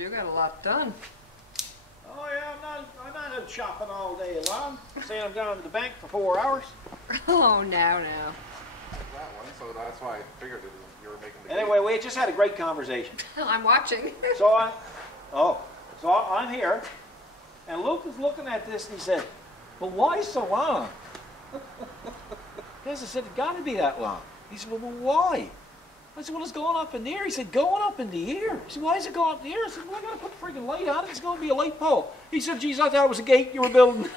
you got a lot done. Oh yeah, I'm not out shopping all day long. Saying I'm down to the bank for 4 hours. Oh, no. That one, so that's why I figured you were making the Anyway, we just had a great conversation. I'm watching. So I'm here, and Luke is looking at this, and he said, "But why so long?" Because I said, "It got to be that long." He said, "Well, why?" I said, "Well, it's going up in the air." He said, "Going up in the air?" He said, "Why is it going up in the air?" I said, "Well, I got to put a freaking light on it. It's going to be a light pole." He said, "Geez, I thought it was a gate you were building."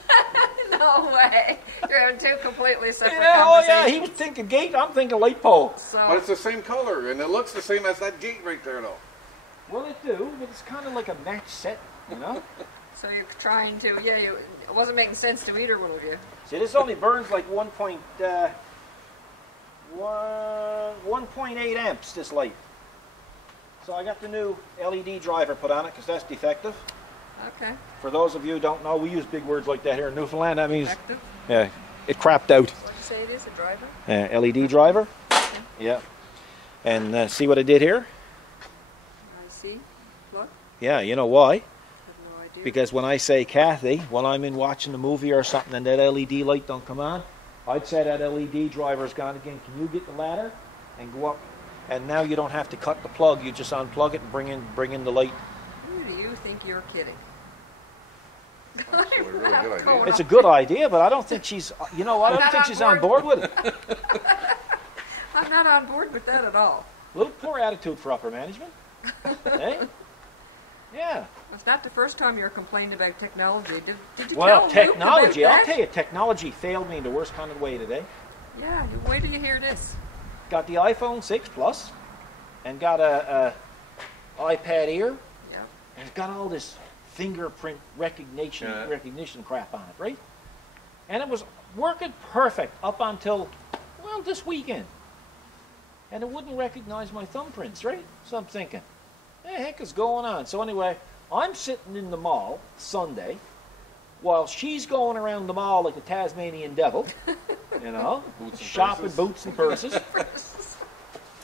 No way. You're having two completely separate Yeah, oh yeah, conversations. he was thinking gate, I'm thinking light pole. So, But it's the same color, and it looks the same as that gate right there, though. Well, it do, but it's kind of like a match set, you know? so you're trying to, it wasn't making sense to either one of you. See, this only burns like 1.8 amps, this light. So I got the new LED driver put on it because that's defective. Okay. For those of you who don't know, we use big words like that here in Newfoundland. That means Effective. yeah, it crapped out. What did you say it is, a driver? LED driver. Okay. Yeah. And see what I did here? I see. Look. Yeah, you know why? I have no idea. Because when I say Kathy, when I'm in watching a movie or something and that LED light don't come on, I'd say that LED driver's gone again. Can you get the ladder and go up? And now you don't have to cut the plug. You just unplug it and bring in the light. Who do you think you're kidding? Actually, a really good idea. It's a good idea, but I don't think she's. You know, I don't Not think on she's on board with it. I'm not on board with that at all. Little poor attitude for upper management. Hey? Yeah. It's not the first time you're complaining about technology. Did you Well, tell technology. Luke about I'll that? tell you, technology failed me in the worst kind of way today. Yeah, wait till you hear this. Got the iPhone 6 Plus, and got a iPad Air, Yeah. and it's got all this fingerprint recognition crap on it, right? And it was working perfect up until, well, this weekend. And it wouldn't recognize my thumbprints, right? So I'm thinking, what the heck is going on? So anyway, I'm sitting in the mall Sunday while she's going around the mall like a Tasmanian devil, you know, Boots and shopping purses. boots and purses.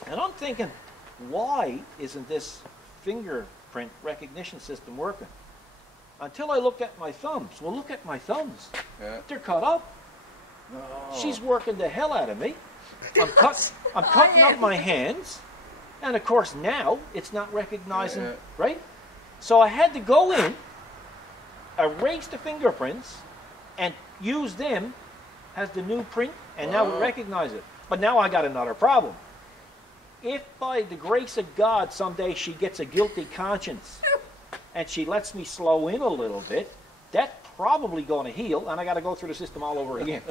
And I'm thinking, why isn't this fingerprint recognition system working? Until I look at my thumbs. Well, look at my thumbs. Yeah. They're cut up. No. She's working the hell out of me. I'm cutting up my hands. And of course now it's not recognizing, Yeah. right? So I had to go in, erase the fingerprints, and use them as the new print, and now we recognize it. But now I got another problem. If by the grace of God someday she gets a guilty conscience and she lets me slow in a little bit, that's probably going to heal, and I got to go through the system all over again.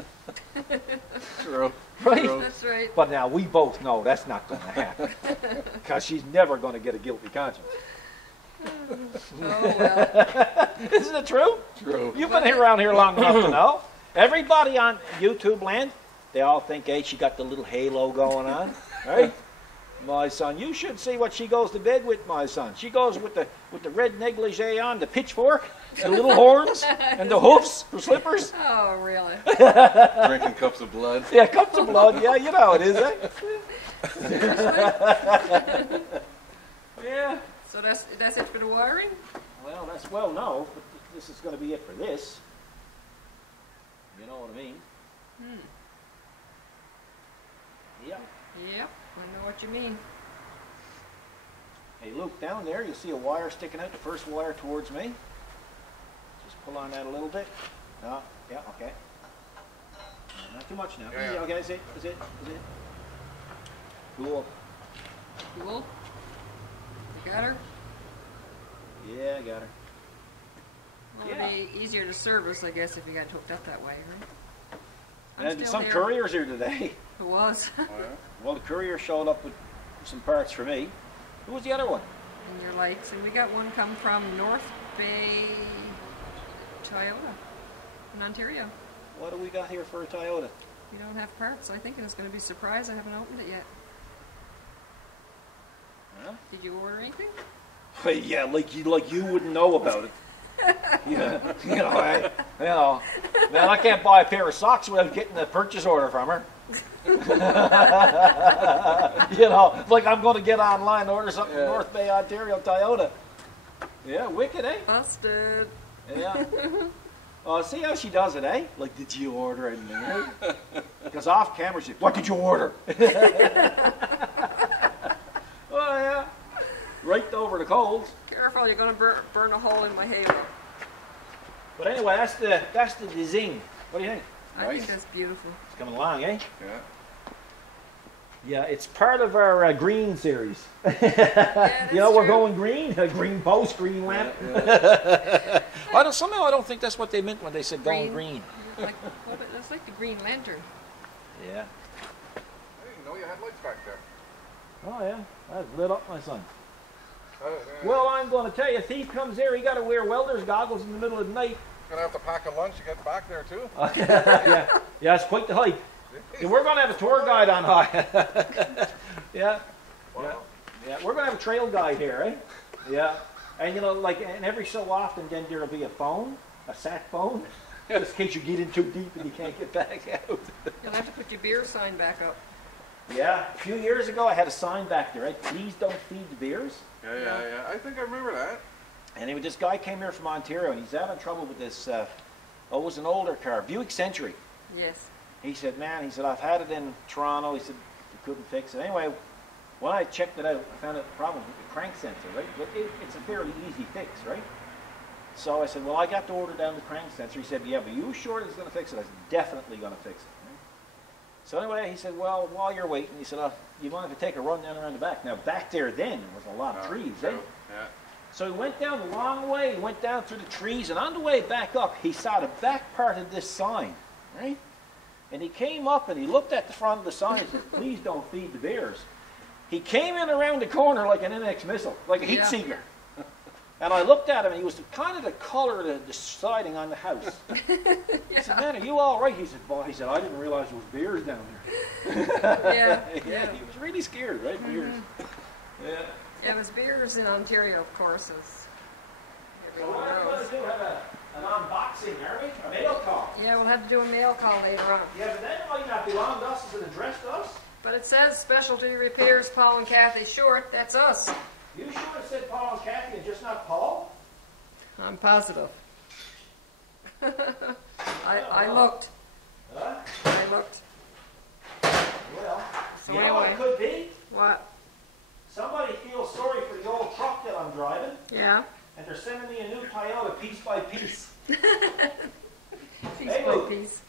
True. Right? True. That's right. But now we both know that's not going to happen because she's never going to get a guilty conscience. Oh, well. Isn't it true? True. You've been around here long enough to know. Everybody on YouTube land, they all think, hey, she got the little halo going on, right? My son, you should see what she goes to bed with, my son. She goes with the red negligee on, the pitchfork, the little horns, and the hoofs for slippers. Oh, really? Drinking cups of blood. Yeah, cups of blood. Yeah, you know how it is, eh? Yeah. So that's it for the wiring? Well, no, but this is going to be it for this. You know what I mean? Yep. Yep, I know what you mean. Hey, Luke, down there, you see a wire sticking out, the first wire towards me. Just pull on that a little bit. No, yeah, okay. Not too much now. Yeah. Okay, is it? Cool. Cool. You got her? Yeah, I got her. Well, Yeah. it'd be easier to service, I guess, if you got it hooked up that way, right? I'm And still some here. couriers here today. It was. Oh, yeah? Well, the courier showed up with some parts for me. Who was the other one? And your lights. And we got one come from North Bay Toyota in Ontario. What do we got here for a Toyota? We don't have parts. I think it's going to be a surprise. I haven't opened it yet. Huh? Did you order anything? Yeah, like you wouldn't know about it. Yeah, man, I can't buy a pair of socks without getting a purchase order from her. Like I'm going to get online and order something from North Bay, Ontario, Toyota. Yeah, wicked, eh? Busted. Yeah. Oh, see how she does it, eh? Like, did you order anything, eh? Because off camera, she's, what did you order? Oh, yeah. Right over the coals. Careful, you're going to burn a hole in my halo. But anyway, that's the design. What do you think? I think that's beautiful. It's coming along, eh? Yeah. Yeah, it's part of our green series. Yeah, You know, we're true. going green. A green post, green lamp. Yeah. Somehow I don't think that's what they meant when they said going green. Like, that's like the Green Lantern. Yeah. I didn't know you had lights back there. Oh yeah, that lit up my son. Yeah. Well, I'm going to tell you, a thief comes here, he got to wear welder's goggles in the middle of the night. Gonna have to pack a lunch to get back there too. Yeah, it's quite the hike. Yeah, we're going to have a tour guide on high. Yeah. Wow. Yeah, we're going to have a trail guide here, eh? Yeah. And you know, like, and every so often then there'll be a phone, a sat phone, just in case you get in too deep and you can't get back out. You'll have to put your beer sign back up. Yeah, a few years ago I had a sign back there, right? Please don't feed the bears. Yeah. I think I remember that. And this guy came here from Ontario and he's having trouble with this, it was an older car, Buick Century. Yes. He said, man, I've had it in Toronto. He said, you couldn't fix it. Anyway, when I checked it out, I found out the problem with the crank sensor, right? But it's a fairly easy fix, right? So I said, well, I got to order down the crank sensor. He said, yeah, but you sure it's going to fix it? I said, definitely going to fix it. Right? So anyway, he said, well, while you're waiting, he said, you mind if I take a run down around the back? Now, back there then was a lot of trees, eh? Yeah. So he went down the long way, he went down through the trees, and on the way back up, he saw the back part of this sign, right? And he came up and he looked at the front of the sign and said, please don't feed the bears. He came in around the corner like an NX missile, like a heat seeker. And I looked at him and he was kind of the color of the siding on the house. I said, man, are you all right? He said, boy, I didn't realize there was bears down there. Yeah, he was really scared, right? Bears. Yeah. Yeah, there's beers in Ontario, of course, as So everyone what are we going knows. to do? Have an unboxing, are we? A mail call. Yeah, we'll have to do a mail call later on. Yeah, but that might not belong to us as an address to us. But it says Specialty Repairs, Paul and Kathy Short. That's us. You sure it said Paul and Kathy and just not Paul? I'm positive. I looked. Huh? I looked. Well, So you know what anyway. it could be? What? Somebody feels sorry for the old truck that I'm driving, Yeah. and they're sending me a new Toyota piece by piece. Piece Hey, by Luke. piece.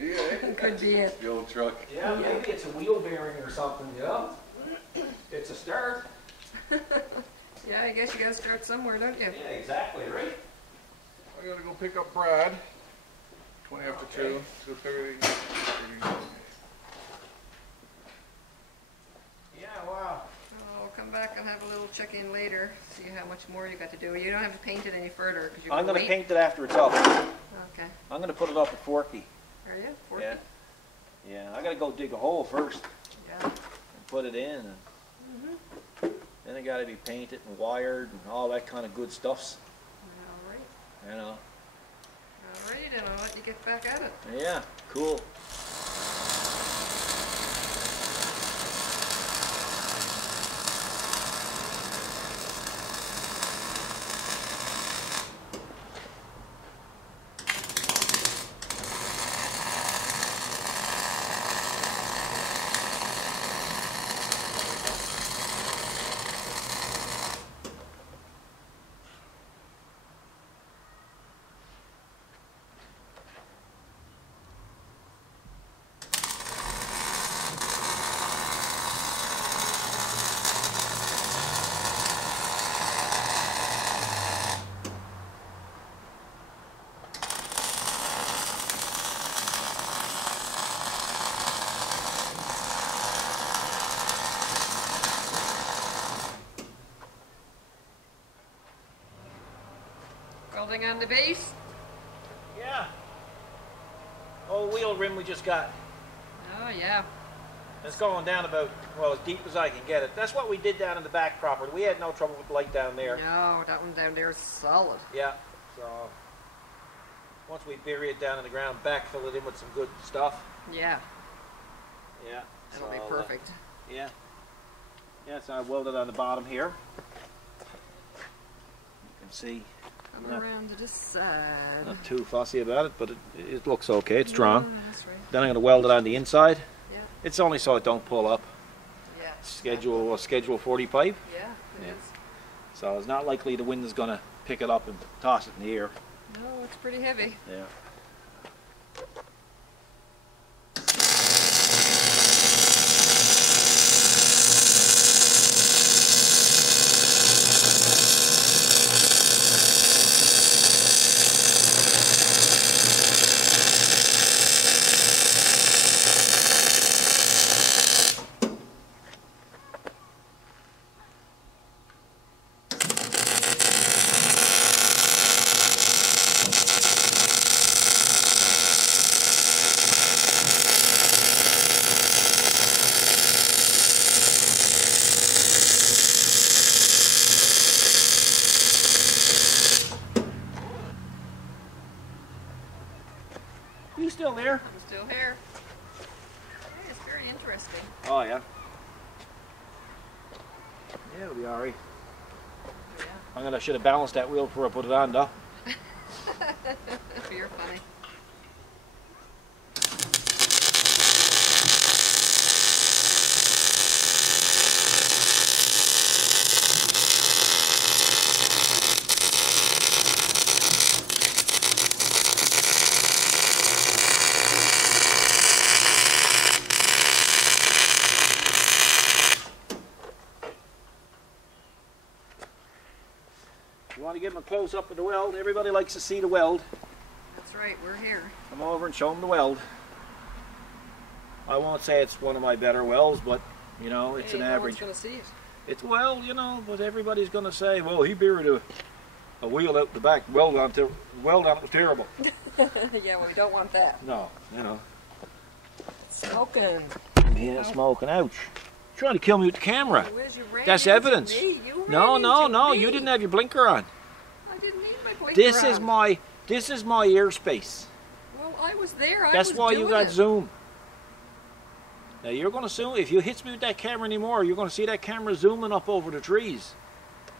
Yeah. Could be it. The old truck. Yeah, maybe it's a wheel bearing or something, you know? It's a start. Yeah, I guess you gotta start somewhere, don't you? Yeah, exactly, right? I gotta go pick up Brad. 20 after 2. 2:30. Yeah, wow. Oh, we'll come back and have a little check-in later, see how much more you got to do. You don't have to paint it any further, because you're I'm going to wait. paint it after it's up. Okay. I'm going to put it up at Forky. Are you? 40? Yeah. Yeah, I got to go dig a hole first Yeah. and put it in. And then it got to be painted and wired and all that kind of good stuffs. All right. You know. All right, then I'll let you get back at it. Yeah, cool. Welding on the base? Yeah. Old wheel rim we just got. Oh, yeah. It's going down about, well, as deep as I can get it. That's what we did down in the back property. We had no trouble with the light down there. No, that one down there is solid. Yeah. So once we bury it down in the ground, backfill it in with some good stuff. Yeah, Yeah. that'll so, be perfect. Yeah. Yeah, so I welded on the bottom here. You can see. Come around to this side. Not too fussy about it, but it looks okay. It's strong. Yeah, that's right. Then I'm going to weld it on the inside. Yeah. It's only so it don't pull up. Yeah. Schedule 40 pipe. Yeah, it Yeah. is. So it's not likely the wind is going to pick it up and toss it in the air. No, it's pretty heavy. Yeah. You still there? I'm still here. Hey, it's very interesting. Oh yeah. Yeah, it'll be alright. Yeah. I should have balanced that wheel before I put it on, though. You're funny. You want to give them a close up of the weld? Everybody likes to see the weld. That's right, we're here. Come over and show them the weld. I won't say it's one of my better welds, but you know, it's Hey, an no average. one's gonna see it. It's well, you know, but everybody's going to say, well, he buried a wheel out the back. Weld on it was terrible. Yeah, well, we don't want that. No, you know. Smoking. Yeah, smoking. Ouch. Trying to kill me with the camera. Where's your ran That's into evidence. me? You No, ran no, into no. me. You didn't have your blinker on. I didn't need my blinker This is on. my airspace. Well, I was there. That's why you doing got it. zoom. Now you're going to zoom. If you hit me with that camera anymore, you're going to see that camera zooming up over the trees.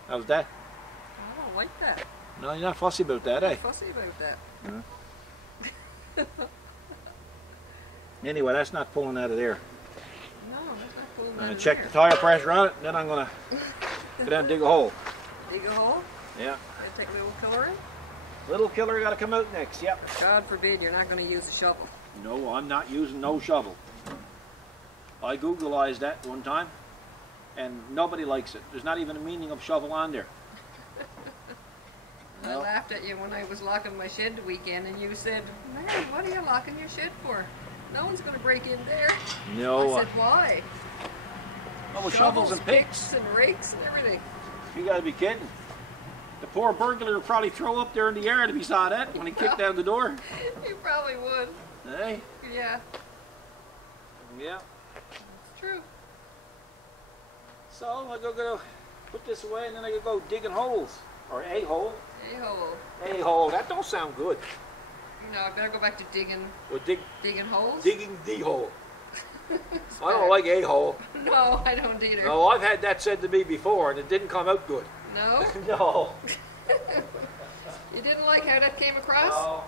How's that? I don't like that. No, you're not fussy about that, eh? I'm fussy about that. Anyway, that's not pulling out of there. No, that's not pulling I'm that going in to check there. the tire pressure on it, and then I'm going to go down and dig a hole. Dig a hole? Yeah. Gonna take a little killer in? Little killer got to come out next. Yep. God forbid you're not going to use a shovel. No, I'm not using no shovel. I Googleized that one time, and nobody likes it. There's not even a meaning of shovel on there. I No. laughed at you when I was locking my shed the weekend, and you said, "Man, what are you locking your shed for? No one's going to break in there." No. I said, "Why?" Oh, with shovels and picks. and rakes and everything. You got to be kidding. The poor burglar would probably throw up there in the yard if he saw that when he kicked down the door. You probably would. Hey? Yeah, Yeah. it's true. So I go put this away, and then I go digging holes. Or a hole. A-hole. A hole. That don't sound good. No, I better go back to digging Or digging holes. digging the hole. I don't like a hole. No, I don't either. No, I've had that said to me before, and it didn't come out good. No? No. You didn't like how that came across? No.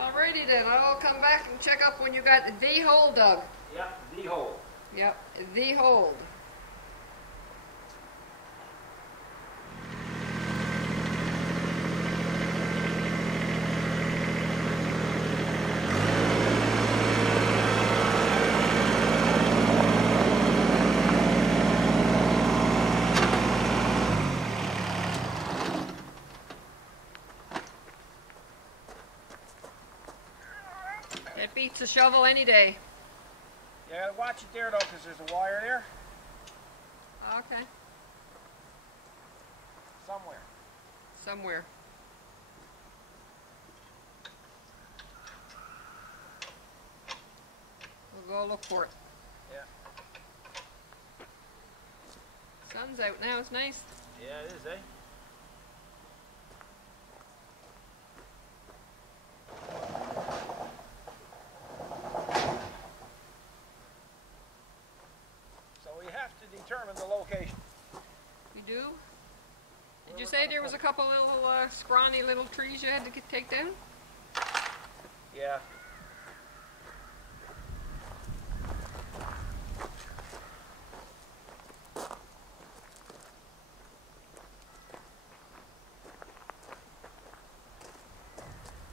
Alrighty then, I'll come back and check up when you got the hole dug. Yeah, the hole. Yep, the hole. It beats a shovel any day. You gotta watch it there though, because there's a wire there Okay, somewhere. somewhere. We'll go look for it. Yeah. Sun's out now, it's nice. Yeah, it is, eh? So we have to determine the location. do? Did you say there was a couple little scrawny little trees you had to take down? Yeah.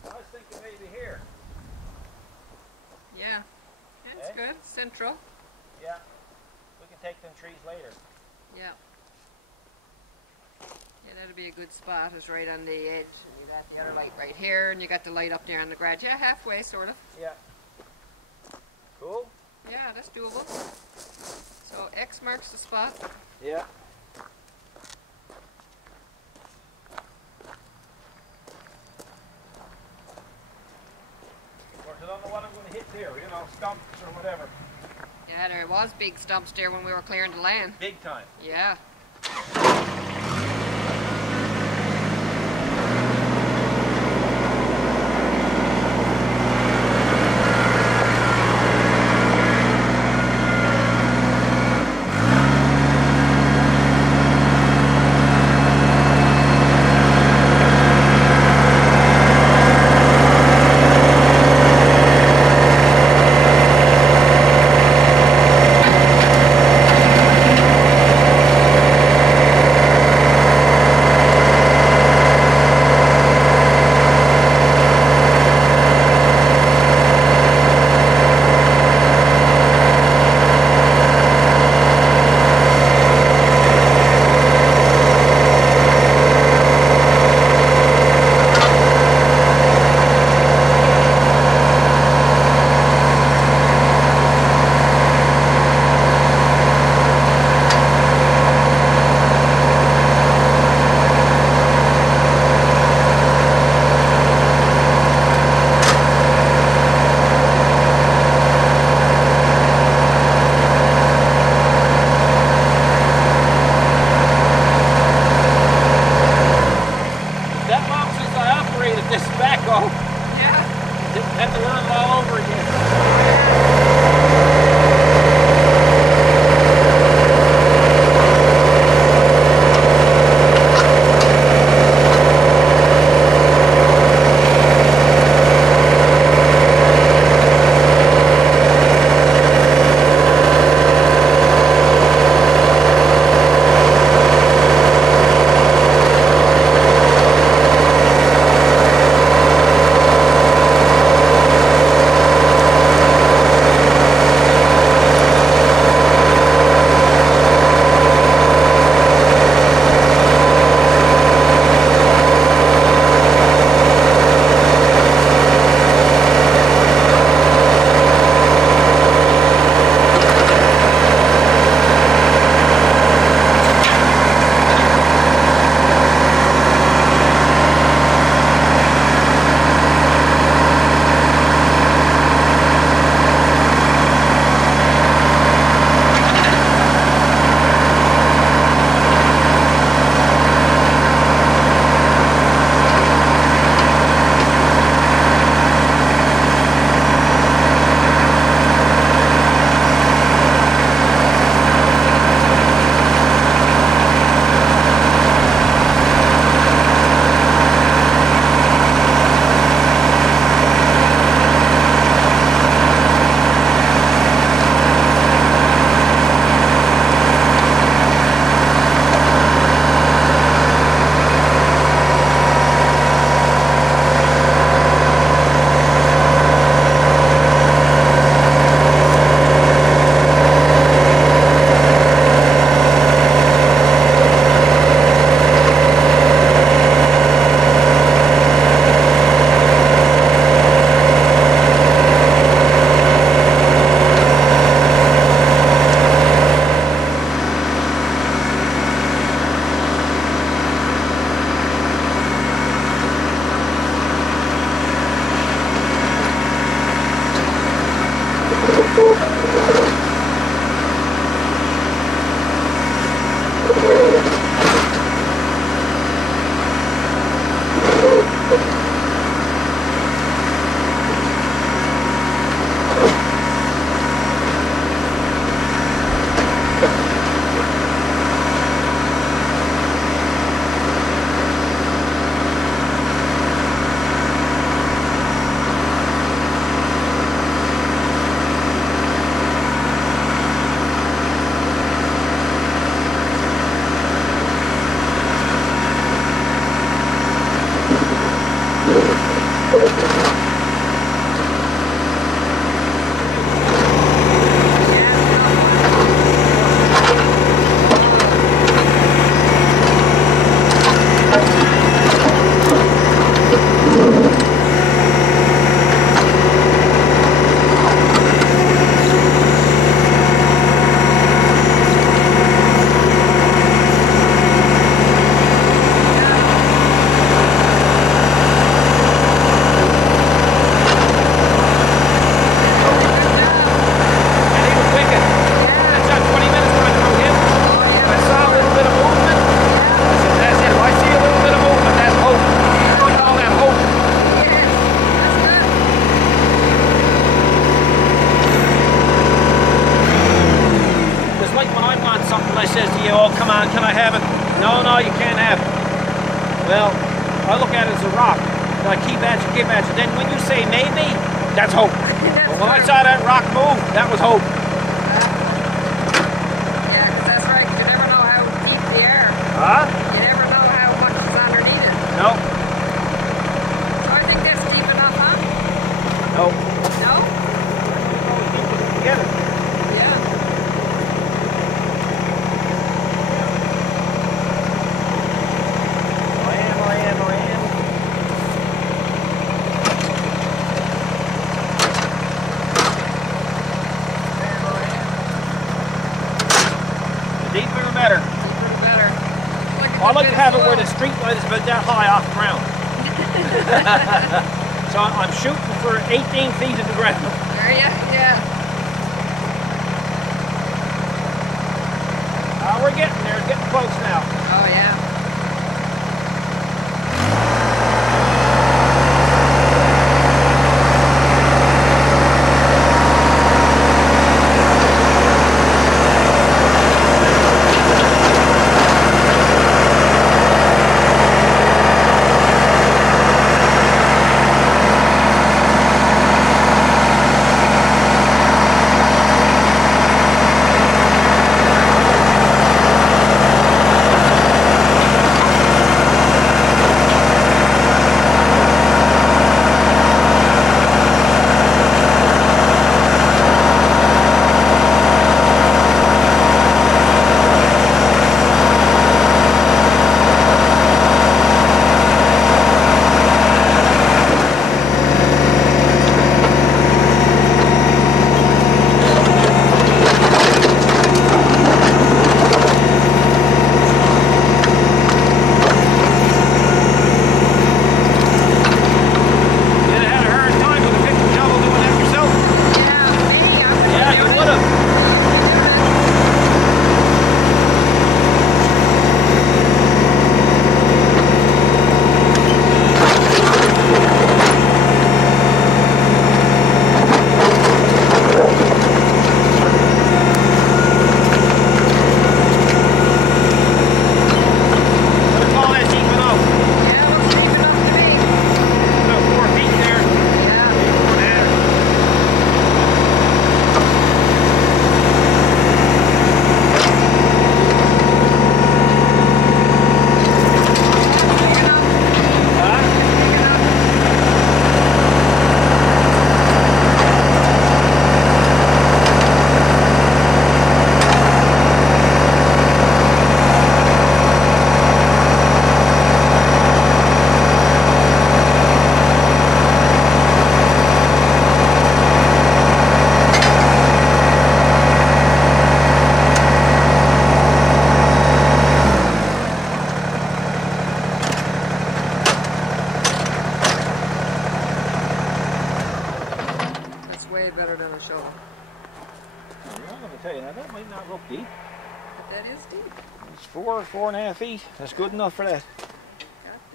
I was thinking maybe here. Yeah. That's good. Central. Yeah. We can take them trees later. Yeah. Yeah, that'd be a good spot. It's right on the edge. And you got the other light right here, and you got the light up there on the garage. Yeah, halfway, sort of. Yeah. Cool? Yeah, that's doable. So X marks the spot. Yeah. Of course, I don't know what I'm going to hit there, you know, stumps or whatever. Yeah, there was big stumps there when we were clearing the land. Big time. Yeah. Have to learn it all over again. oh, come on, can I have it? No, no, you can't have it. Well, I look at it as a rock. And I keep at you. Then when you say maybe, that's hope. But when I saw that rock move, that was hope. Yeah, 'cause that's right. You never know how deep the air. Huh? You never know how much is underneath it. No. So I think that's deep enough, huh? No. No? Get it. Yeah. I am. The deeper the better. Deeper the better. I like to have it where the street light is about that high off the ground. So I'm shooting for 18 feet of the ground. Are you? Yeah. We're getting there, getting close now. Oh, yeah. Way better than a shovel. I'm going to tell you now, that might not look deep. But that is deep. It's 4.5 feet. That's good enough for that.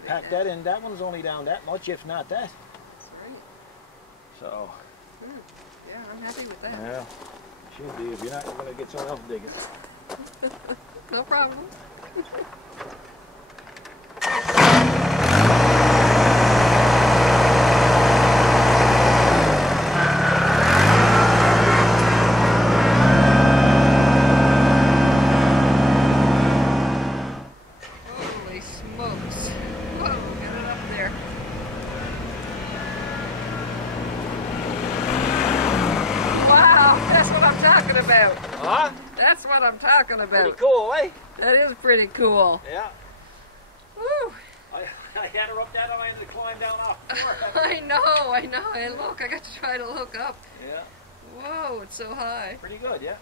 Pack that in. That one's only down that much, if not that. That's right. So. Good. Yeah, I'm happy with that. Yeah, should be if you're not going to get someone else dig it. No problem. Holy smokes. Whoa, get it up there. Wow, that's what I'm talking about. Huh? That's what I'm talking about. Pretty cool, eh? That is pretty cool. Yeah. Woo. I had her up that high and to climb down off. I know. Hey, look, I got to try to look up. Yeah. Whoa, it's so high. Pretty good, yeah.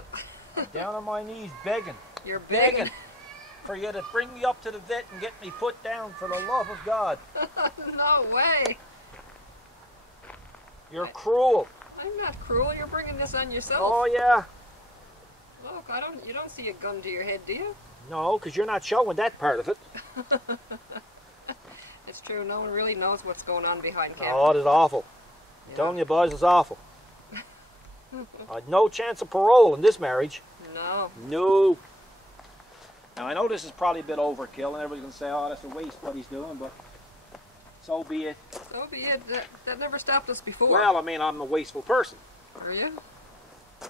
it. I'm down on my knees begging. You're begging. For you to bring me up to the vet and get me put down for the love of God. No way. You're cruel. I'm not cruel. You're bringing this on yourself. Oh, yeah. Look, you don't see a gun to your head, do you? No, because you're not showing that part of it. It's true. No one really knows what's going on behind camera. Oh, it's awful. I'm telling you, boys, it's awful. I had no chance of parole in this marriage. No. No. Now, I know this is probably a bit overkill, and everybody's going to say, oh, that's a waste what he's doing, but so be it. So be it. That never stopped us before. Well, I mean, I'm a wasteful person. Are you?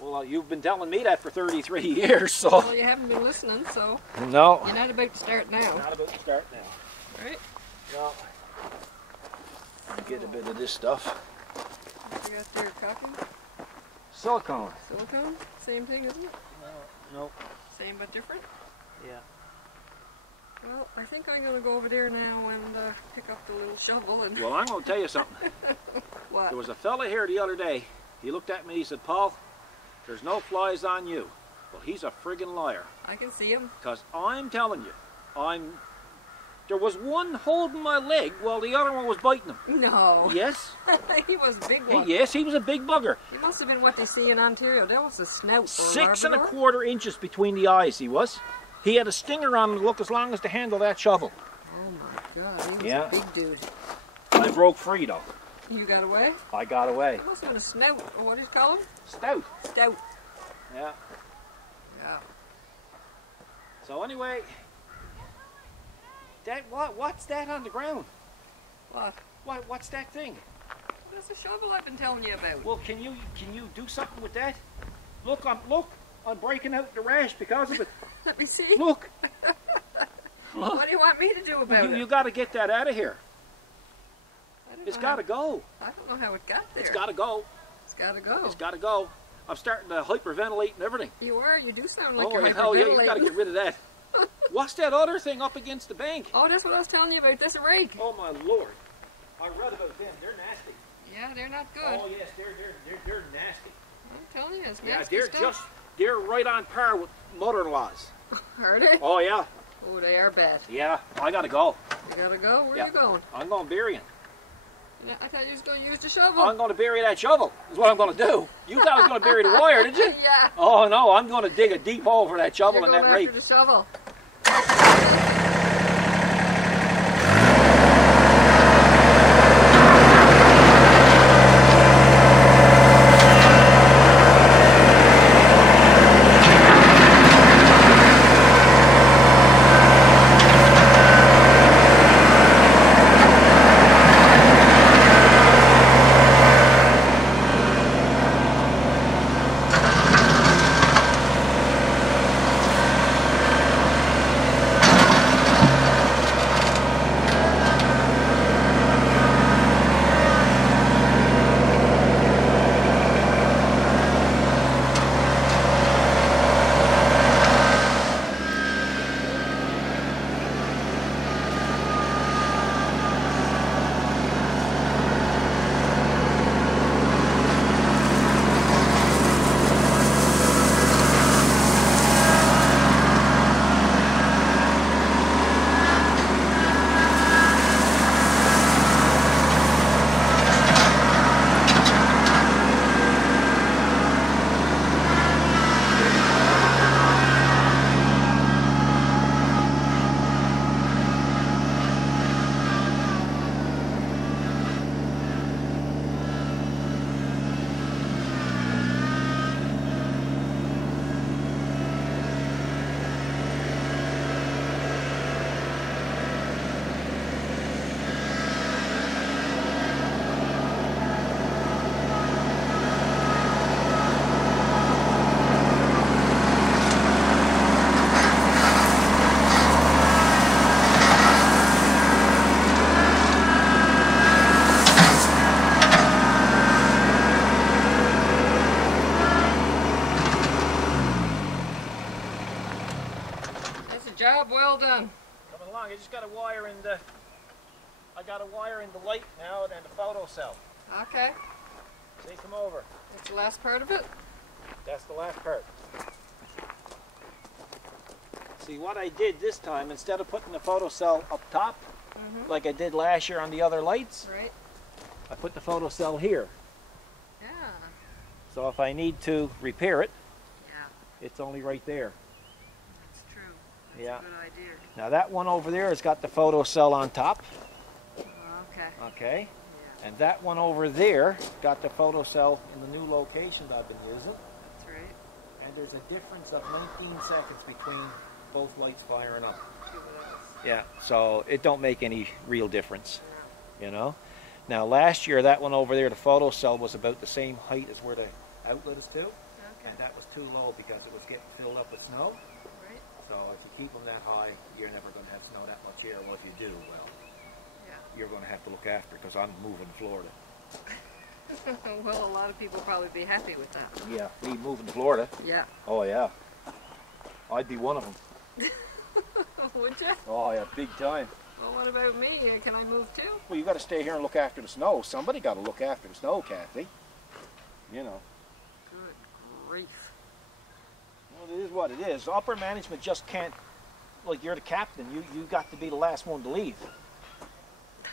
Well, you've been telling me that for 33 years, so... Well, you haven't been listening, so... No. You're not about to start now. Not about to start now. Right? No. Get a bit of this stuff. What you got there, caulking? Silicone. Silicone? Same thing, isn't it? No. Same but different? Yeah. Well, I think I'm going to go over there now and pick up the little shovel and... Well, I'm going to tell you something. What? There was a fella here the other day. He looked at me, he said, Paul, there's no flies on you. Well, he's a friggin' liar. I can see him. Because I'm telling you, there was one holding my leg while the other one was biting him. No. Yes. He was a big one. Yes, he was a big bugger. He must have been what they see in Ontario. That was a snout. 6 1/4 inches between the eyes he was. He had a stinger on him to look as long as to handle that shovel. Oh my God, he was a big dude. I broke free though. You got away? I got away. He must have been a snout, or what do you call him? Stout. Stout. Yeah. Yeah. So anyway, what's that on the ground? What? What's that thing? That's the shovel I've been telling you about. Well, can you do something with that? Look, I'm breaking out the rash because of it. Let me see. Look. What do you want me to do about it? You got to get that out of here. It's know got to go. I don't know how it got there. It's got to go. It's got to go. It's got to go. I'm starting to hyperventilate and everything. You are. You do sound like Oh, you're hell yeah, you hyperventilating. got to get rid of that. What's that other thing up against the bank? Oh, that's what I was telling you about. This rake. Oh my Lord. I read about them. They're nasty. Yeah, they're not good. Oh yes, they're nasty. I'm telling you, it's Yeah, nasty stuff. they're right on par with mother-in-laws. Are they? Oh yeah. Oh, they are bad. Yeah, I gotta go. You gotta go? Where Yeah. are you going? I'm going burying. Yeah, I thought you was going to use the shovel. I'm going to bury that shovel, is what I'm going to do. You thought I was going to bury the wire, did you? Yeah. Oh no, I'm going to dig a deep hole for that shovel You're and that going rake. after the shovel. Job well done. Coming along, I just got a wire in the... I got a wire in the light now and the photo cell. Okay. See, come over. That's the last part of it? That's the last part. See, what I did this time, instead of putting the photocell up top, like I did last year on the other lights, Right. I put the photocell here. Yeah. So if I need to repair it, Yeah. it's only right there. That's true. That's Yeah. a good idea. Now that one over there has got the photocell on top. Okay. Okay. Yeah. And that one over there got the photocell in the new location that I've been using. That's right. And there's a difference of 19 seconds between both lights firing up. Two of those. Yeah, so it don't make any real difference, you know. Now last year that one over there, the photocell was about the same height as where the outlet is to, Okay. and that was too low because it was getting filled up with snow. Right. So if you keep them that high, you're never going to have snow that much here. Well, if you do, well, Yeah. you're going to have to look after it because I'm moving to Florida. Well, a lot of people probably be happy with that. Yeah, me moving to Florida. Yeah. Oh yeah, I'd be one of them. Would you? Oh yeah, big time. Well, what about me? Can I move too? Well, you got to stay here and look after the snow. Somebody got to look after the snow, Kathy. You know. Good grief. Well, it is what it is. Upper management just can't. Like you're the captain. You got to be the last one to leave.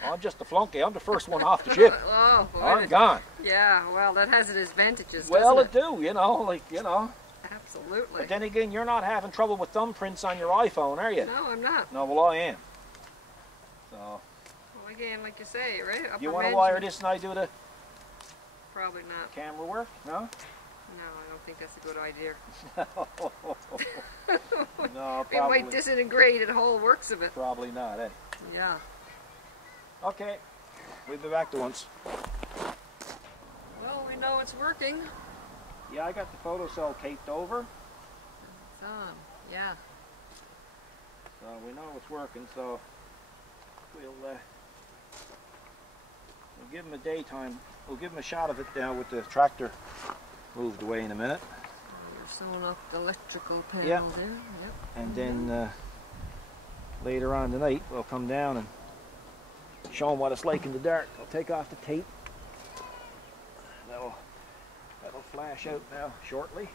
I'm just the flunky. I'm the first one off the ship. Oh, boy. I'm gone. Yeah, well, that has its advantages, Well, doesn't it do. You know, like you know. Absolutely. But then again, you're not having trouble with thumbprints on your iPhone, are you? No, I'm not. No, well, I am. So. Well, again, like you say, right? Upper You want to management- wire this and I do the Probably not. camera work? No? No, I don't think that's a good idea. No, We probably, might disintegrate the whole works of it. probably not. Eh? Yeah. Okay, we'll be back to once. Well, we know it's working. Yeah, I got the photocell taped over, It's on. Yeah. so we know it's working. So we'll give him a daytime. We'll give him a shot of it now with the tractor moved away in a minute, You're sewing up the electrical panel Yeah. there. Yep. and then later on tonight we'll come down and show him what it's like in the dark. I'll take off the tape. That'll flash out now shortly.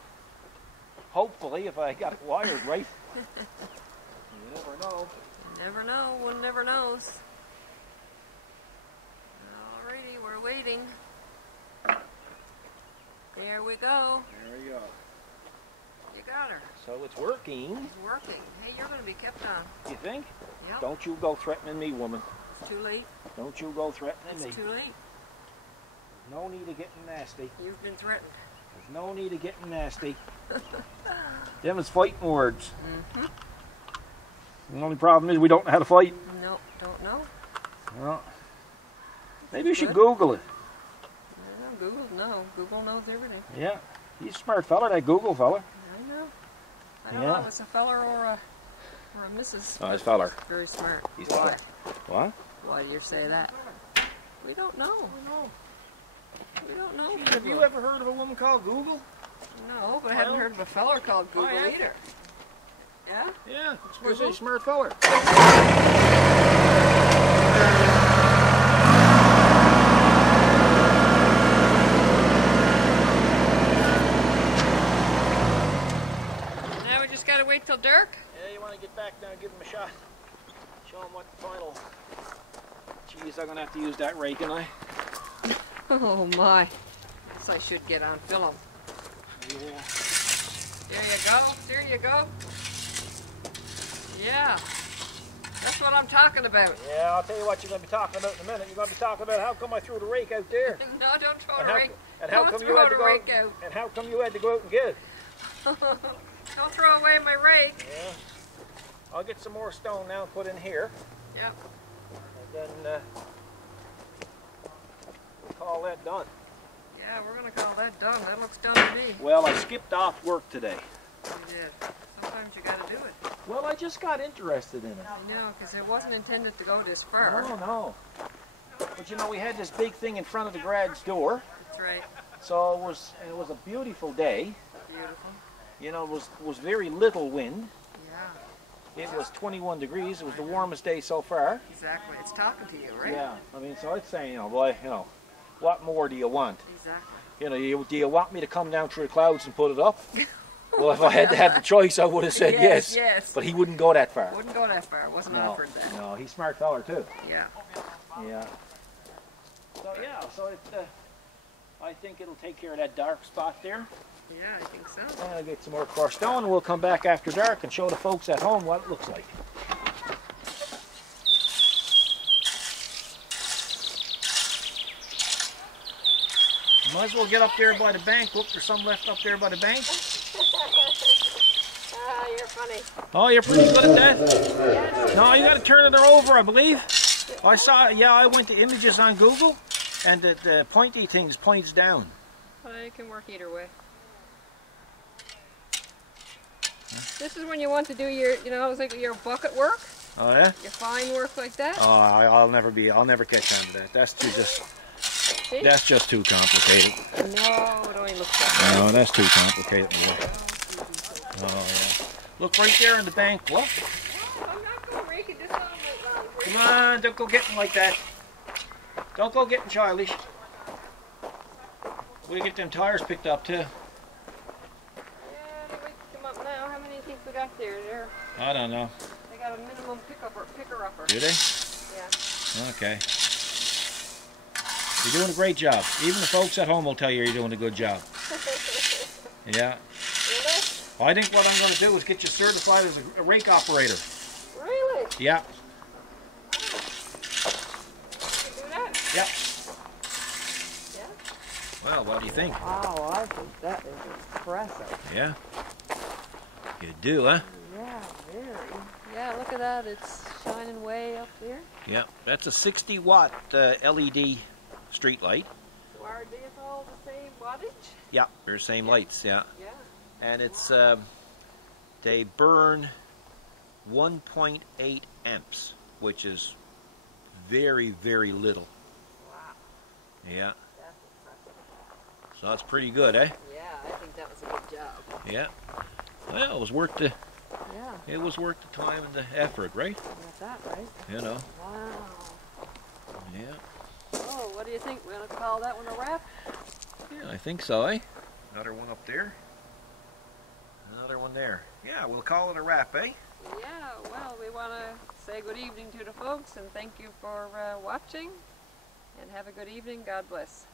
Hopefully, if I got it wired right. You never know. Never know. One never knows. Alrighty, we're waiting. There we go. There you go. You got her. So it's working. It's working. Hey, you're going to be kept on. You think? Yep. Don't you go threatening me, woman. It's too late. Don't you go threatening me. It's too late. No need of getting nasty. You've been threatened. There's no need of getting nasty. Them is fighting words. The only problem is we don't know how to fight. No, don't know. Well, maybe you should Good. Google it. No, Google knows everything. Yeah. He's a smart fella, that Google fella. I know. I don't Yeah. know if it's a feller or a Mrs. Oh, he's a feller. Very smart. He's Why? feller. What? Why do you say that? We don't know. We don't know. Have you ever heard of a woman called Google? No, but I haven't heard of a feller called Google yeah. either. Yeah? Yeah, it's Google? a smart feller. Now we just gotta wait till dark? Yeah, you want to get back now and give him a shot. Show him what the final... Jeez, I'm going to have to use that rake, and I... Oh my. Guess I should get on film. Yeah. There you go. There you go. Yeah. That's what I'm talking about. Yeah, I'll tell you what you're going to be talking about in a minute. You're going to be talking about how come I threw the rake out there. No, don't throw And the how, rake. and how Don't come you throw had to the go rake out. And how come you had to go out and get it? Don't throw away my rake. Yeah. I'll get some more stone now and put in here. Yep. And then we'll call that done. Yeah, we're gonna call that done. That looks done to me. Well, I skipped off work today. You did. Sometimes you gotta do it. Well, I just got interested in it. No, because it wasn't intended to go this far. No. But you know, we had this big thing in front of the garage door. That's right. So it was a beautiful day. Beautiful. You know, it was very little wind. Yeah, It was 21 degrees. It was the warmest day so far. exactly. It's talking to you, right? Yeah. I mean, so it's saying, boy, what more do you want? Exactly. You know, do you want me to come down through the clouds and put it up? Well, if I had to have the choice, I would have said yes. Yes. But he wouldn't go that far. Wouldn't go that far. Wasn't offered that. No, he's a smart fella too. Yeah. Yeah. So yeah, so it, I think it'll take care of that dark spot there. Yeah, I think so. And I'll get some more crushed stone, and we'll come back after dark and show the folks at home what it looks like. Might as well get up there by the bank. Look, there's some left up there by the bank. Ah, you're funny. Oh, you're pretty good at that? Yes. No, you got to turn it over, I believe. I saw, yeah, I went to images on Google, and the pointy things points down. Well, it can work either way. This is when you want to do your, you know, it's like your bucket work. Oh yeah? Your fine work like that. Oh, I'll never catch on to that. That's just too complicated. No, it only looks like that. No, that's too complicated. Oh yeah. Look right there in the bank. What? I'm not going to rake it this on my Come on, don't go getting like that. Don't go getting childish. We get them tires picked up too. Yeah, they wake them up now. How many do you think we got there? I don't know. They got a minimum picker-upper. Do they? Yeah. Okay. You're doing a great job. Even the folks at home will tell you you're doing a good job. Yeah. Really? Well, I think what I'm going to do is get you certified as a rake operator. Really? Yeah. You can do that? Yep. Yeah? Well, what do you think? Wow, I think that is impressive. Yeah. You do, huh? Yeah, very. Yeah, look at that. It's shining way up there. Yeah. That's a 60-watt LED street light. So are these all the same wattage? Yeah, they're the same lights, yeah. Yeah. And it's, they burn 1.8 amps, which is very, very little. Wow. Yeah. That's impressive. So that's pretty good, eh? Yeah, I think that was a good job. Yeah. Well, it was worth the, Yeah. it was worth the time and the effort, right? You got that right. You know. Wow. Yeah. Oh, what do you think? We're going to call that one a wrap? Yeah, I think so, eh? Another one up there. Another one there. Yeah, we'll call it a wrap, eh? Yeah, well, we want to say good evening to the folks and thank you for watching. And have a good evening. God bless.